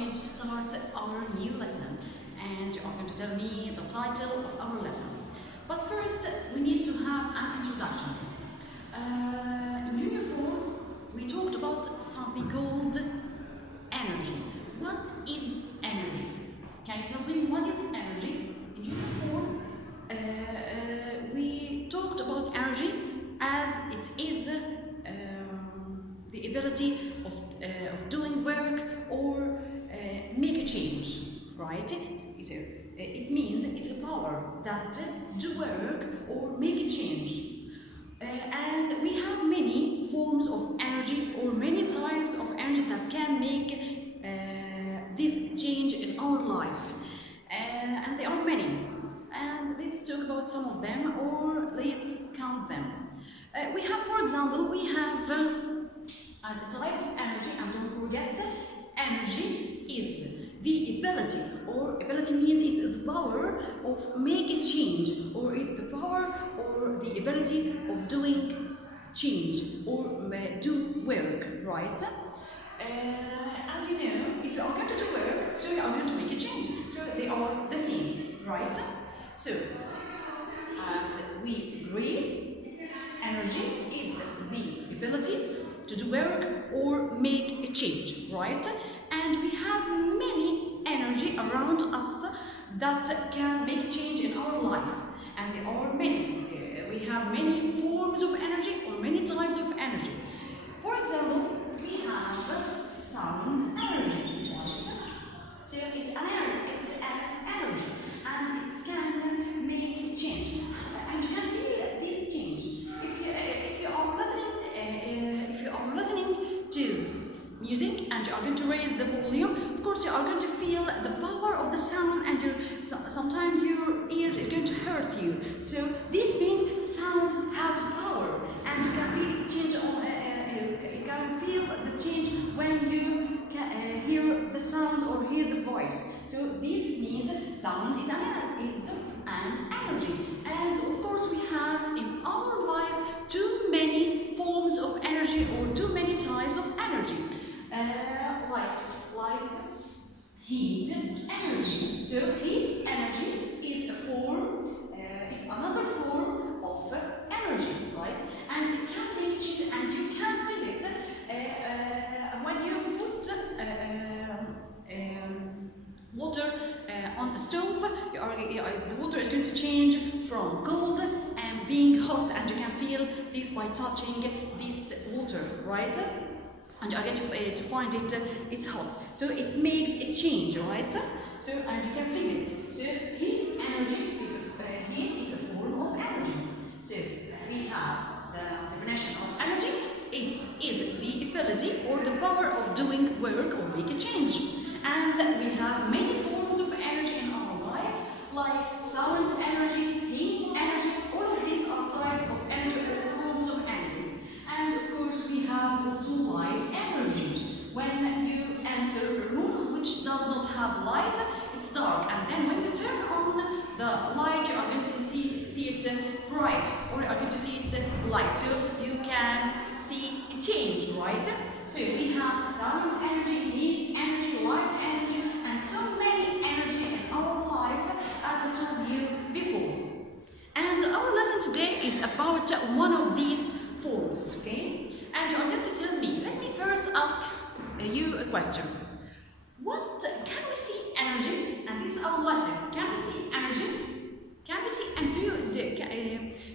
going to start our new lesson, and you are going to tell me the title of our lesson. But first, we need to have an introduction. In Junior 4, we talked about something called energy. What is energy? Can you tell me what is energy? In Junior 4, we talked about energy as it is the ability of doing work or make a change, right? It means it's a power that do work or make a change. And we have many forms of energy or many types of energy that can make this change in our life. And there are many. And let's talk about some of them, or let's count them. We have, for example, we have as a type of energy, and don't forget, energy is the ability, or ability means it's the power of make a change, or it's the power or the ability of doing change or do work, right? As you know, if you are going to do work, so you are going to make a change. So they are the same, right? So, as we agree, energy is the ability to do work or make a change, right? And we have many energy around us that can make a change in our life. And there are many. We have many forms of energy or many types of energy. For example, we have sound energy, right? So it's an energy, and it can make a change. And you can feel this change. If you are listening to music and you are going to raise the volume, of course you are going to feel the power of the sound, and sometimes your ear is going to hurt you. So this means sound has power, and you can feel the change. You can feel the change when you hear the sound or hear the voice. So this means sound is an energy. And of course we have in our life too many forms of energy or too many types of energy. Like heat energy. So heat energy is a form, is another form of energy, right? And it can make a change, and you can feel it when you put water on a stove. The water is going to change from cold and being hot, and you can feel this by touching this water, right? And you are going to find it's hot. So it makes a change, right? So, and you can feel it. So heat energy is a form of energy. So we have the definition of energy. It is the ability or the power of doing work or make a change. And we have many forms of energy in our life, like sound energy, heat energy. All of these are types of energy or forms of energy. And of course we have also light energy. When you enter a room which does not have light, it's dark, and then when you turn on the light, you are going to see it bright, or you are going to see it light, so you can see a change, right? So we have sound energy, heat energy, light energy, and so many energy in our life, as I told you before. And our lesson today is about one of these forms, okay? And you are going to tell me, let me first ask you a question. What can we see energy? And this is our lesson. Can we see energy? Can we see, and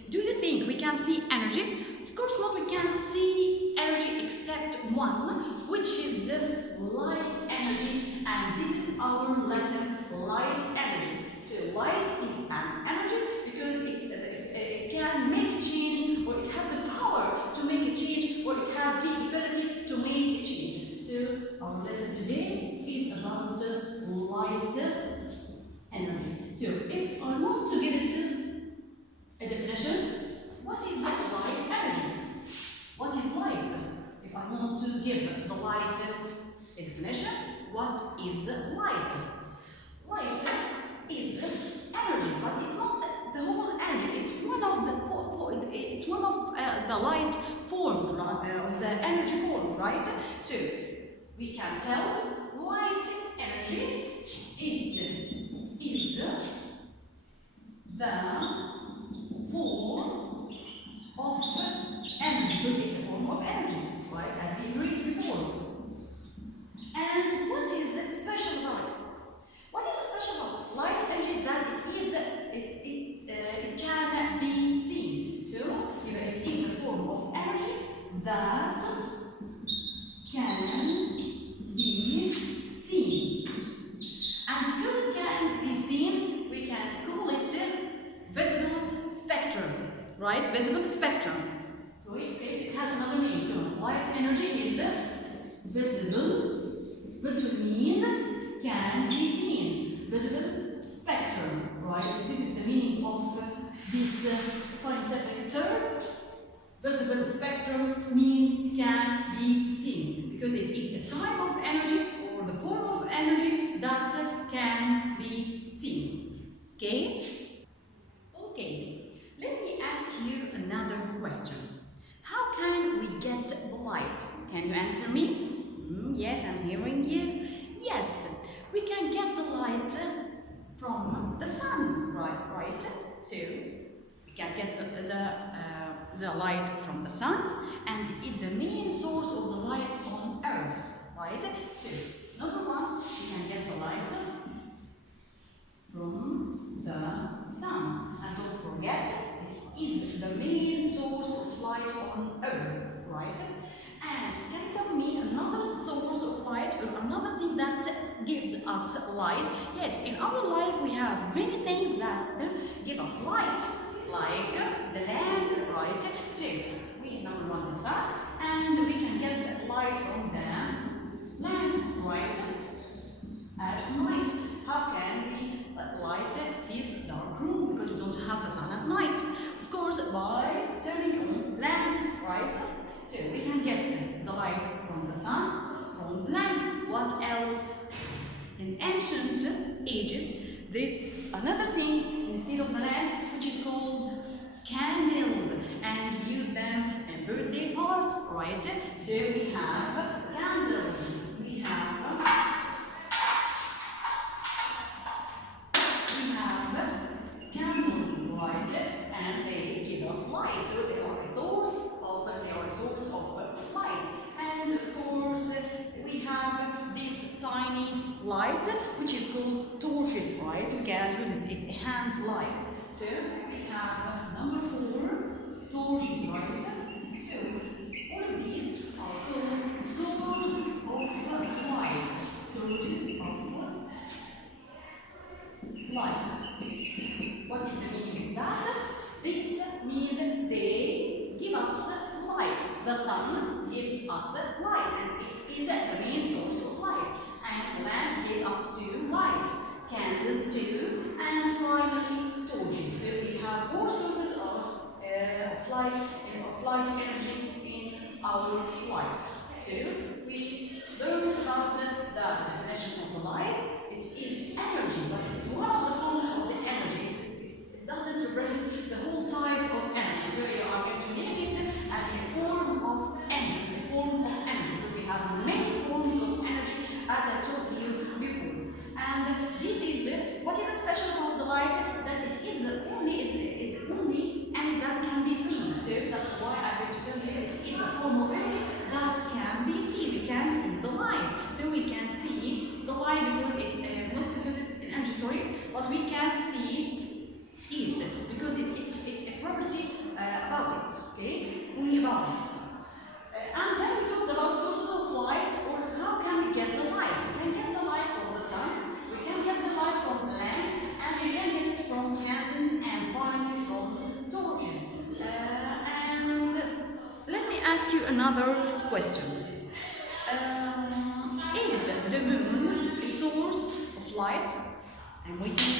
do you think we can see energy? Of course not, we can see energy except one, which is light energy, and this is our lesson, light energy. So light is an energy because it can make a change, or it has the power to make a change, or it has the ability to make a change. So our lesson today is about light energy. So if I want to give it a definition, what is that light energy? What is light? If I want to give the light a definition, what is light? Light is energy, but it's not the whole energy. It's one of the light forms, of the energy forms, right? So we can tell light energy, it is the form of energy, because it's a form of energy, right, as we agreed before. And what is special about it? What is special about light energy? That it can be seen. So it is the form of energy that can be seen. And because it can be seen, we can call it visible spectrum, right? Visible spectrum. Okay, it has another name. So light energy is visible. Visible means can be seen. Visible spectrum, right? This is the meaning of this scientific term. Visible spectrum means can be seen, because it is a type of energy or the form of energy that can be seen. Okay? Okay. Let me ask you another question. How can we get the light? Can you answer me? Yes, I'm hearing you. Yes, we can get the light from the sun, right? So we can get the light from the sun, and it is the main source of the light on Earth, right? So number one, we can get the light from the sun, and don't forget, it is the main source of light on Earth, right? And can you tell me another source of light or another thing that gives us light? Yes, in our life we have many things that give us light, like the land, right? So we number one the sun, and we can get light from the land, right? At night, how can we light this dark room? Because we don't have the sun at night. Of course, by turning on lamps, right? So we can get the light from the sun, from the lamps. What else? In ancient ages, there is another thing instead of the lamps, which is called candles, and we use them in birthday parties, right? So we have candles. We have candles, right? And they give us light. So they are a source of light. And of course, we have this tiny light, which is called torches, right? We can use it, it's a hand light. So we have number 4, torches, right? So all of these are called sources of light. Sources of light. What is the meaning of that? This means they give us light. The sun gives us light, and it is the main source of light. And lamps give us too light, candles too, and finally torches. So we have 4 sources of light energy in our life. So we learned about the definition of the light. It is energy, but it is one of the forms of the energy. It doesn't represent the whole types of energy. So we are going to make it as a form of energy. It's a form of energy, because we have many forms of energy, as I told you before. And this is what is special about the light, that it is the only energy that can be seen. So that's why I'm going to tell you it is a form of energy that can be seen. We can see the light. So we can see the light because it's not because it's an energy, sorry, but we can see it because it's a property about it, okay? Only about it. And then we talked about sources of light, or how can we get the light? We can get the light from the sun, we can get the light from the lamp, and we can get it from candles, and finally from torches. And let me ask you another question. Is the moon a source of light? I'm waiting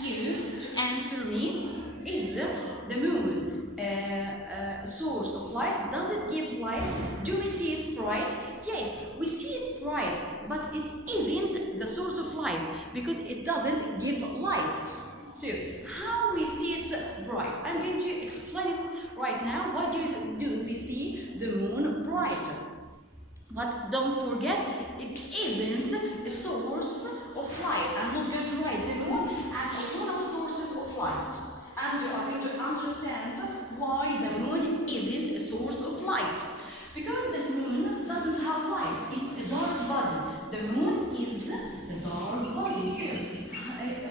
you to answer me. Is the moon a source of light? Does it give light? Do we see it bright? Yes, we see it bright, but it isn't the source of light because it doesn't give light. So, how we see it bright? I'm going to explain it right now. What do we see the moon bright? What don't forget, it isn't a source of light. I'm not going to write the moon as one of sources of light. And you are going to understand why the moon isn't a source of light. Because this moon doesn't have light, it's a dark body. The moon is a dark body. So,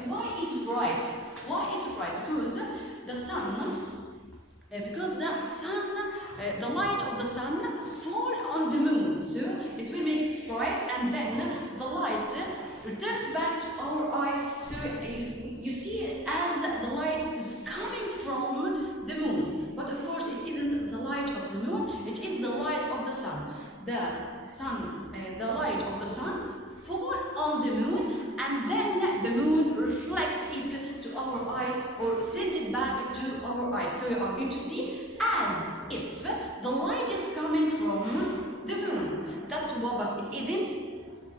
why it's bright? Why it's bright? Because the sun, the light of the sun falls on the moon. So it will make bright, and then the light returns back to our eyes. So you see it as the light is coming from the moon. But of course, it isn't the light of the moon. It is the light of the sun. The light of the sun fall on the moon, and then the moon reflects it to our eyes or send it back to our eyes. So you are going to see as if the light is coming from the moon. That's what, but it isn't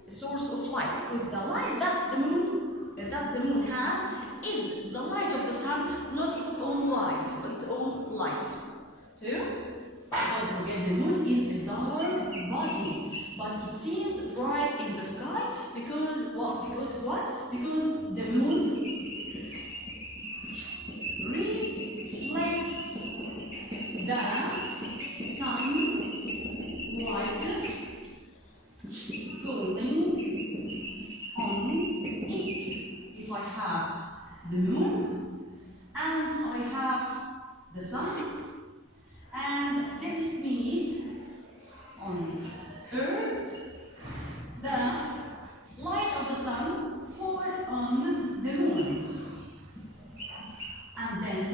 a source of light, because the light that the moon has is the light of the sun, not its own light, but its own light. So don't forget, the moon is a dark body, but it seems bright in the sky because what? Because the moon reflects the sunlight falling on it. If I have the moon and I have the sun, and this means on Earth, the light of the sun falls on the moon. And then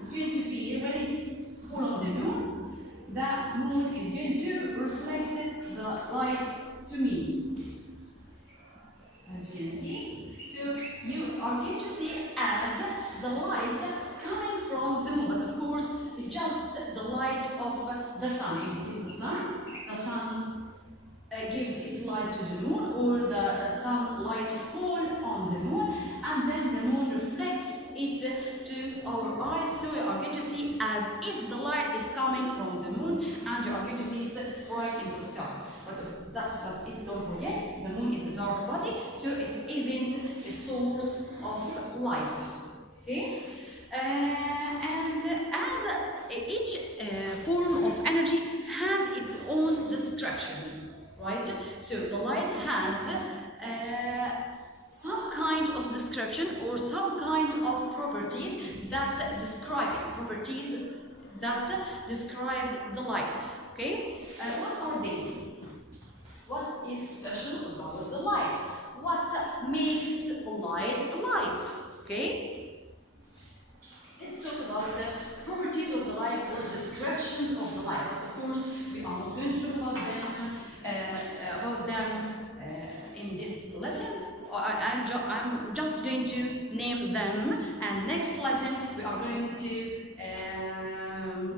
it's going to be, when it falls on the moon, that moon is going to reflect the light to me. As you can see. So you are going to see it as the light coming from the moon. But of course, it's just the light of the sun. If it is the sun gives its light to the moon, or the sunlight falls on the moon, and then the moon reflects it to our eyes. So you are going to see as if the light is coming from the moon, and you are going to see it bright in the sky. But don't forget, the moon is a dark body, so it isn't a source of light. Okay? And as each form of energy has its own description, right? So the light has some kind of description or some kind of property that describes the light. Okay? What are they? What is special about the light? What makes light light? Okay? Let's talk about the properties of the light or descriptions of the light. Of course, we are not going to talk about them in this lesson. I'm just going to name them, and next lesson we are going to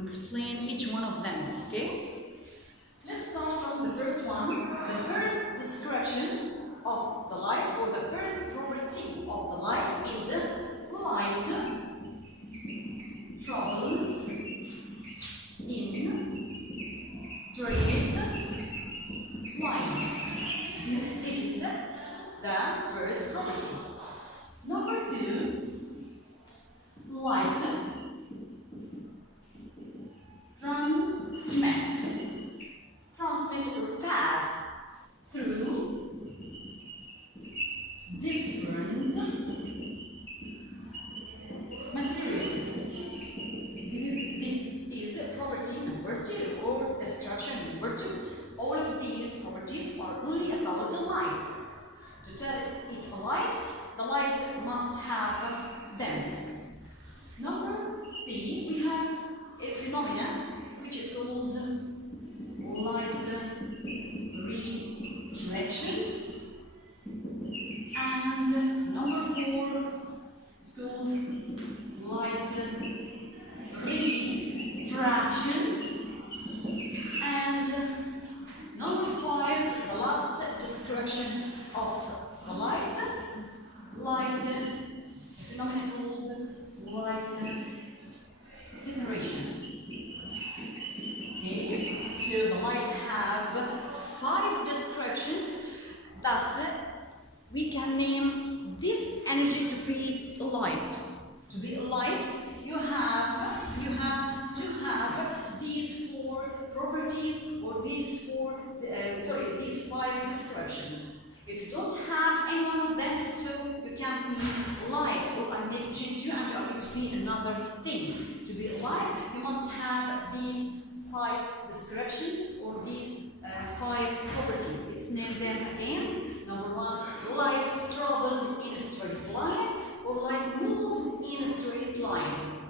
explain each one of them. Okay? Let's start from the first one. The first description of the light, or the first property of the light, is light travels in straight line. This is the first property. Number two, light transmits or pass through different material. This is property number two, or description number two. All of these properties are only about the light. To tell it's a light, the light must have them. Number three, we have a phenomenon which is called light reflection. And number four is called light refraction. And number five, the last description of the light phenomenon called light separation. Okay, so the light have five that we can name this energy to be light. To be light, you have to have these four properties or these these five descriptions. If you don't have any one of them, so you can be light, or I make change you and you are going to be another thing. To be light, you must have these five descriptions or these five properties. Let's name them again. Number one, light travels in a straight line, or light moves in a straight line.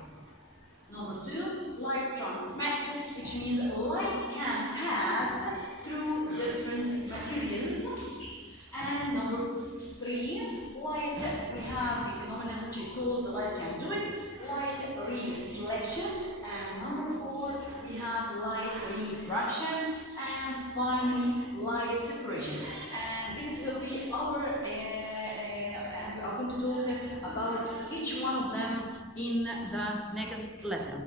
Number two, light transmits, which means light can pass through different materials. And number three, light, we have a phenomenon which is called light can do it, light reflection. And number four, we have light refraction. And finally, light separation. And this will be our, and we are going to talk about each one of them in the next lesson.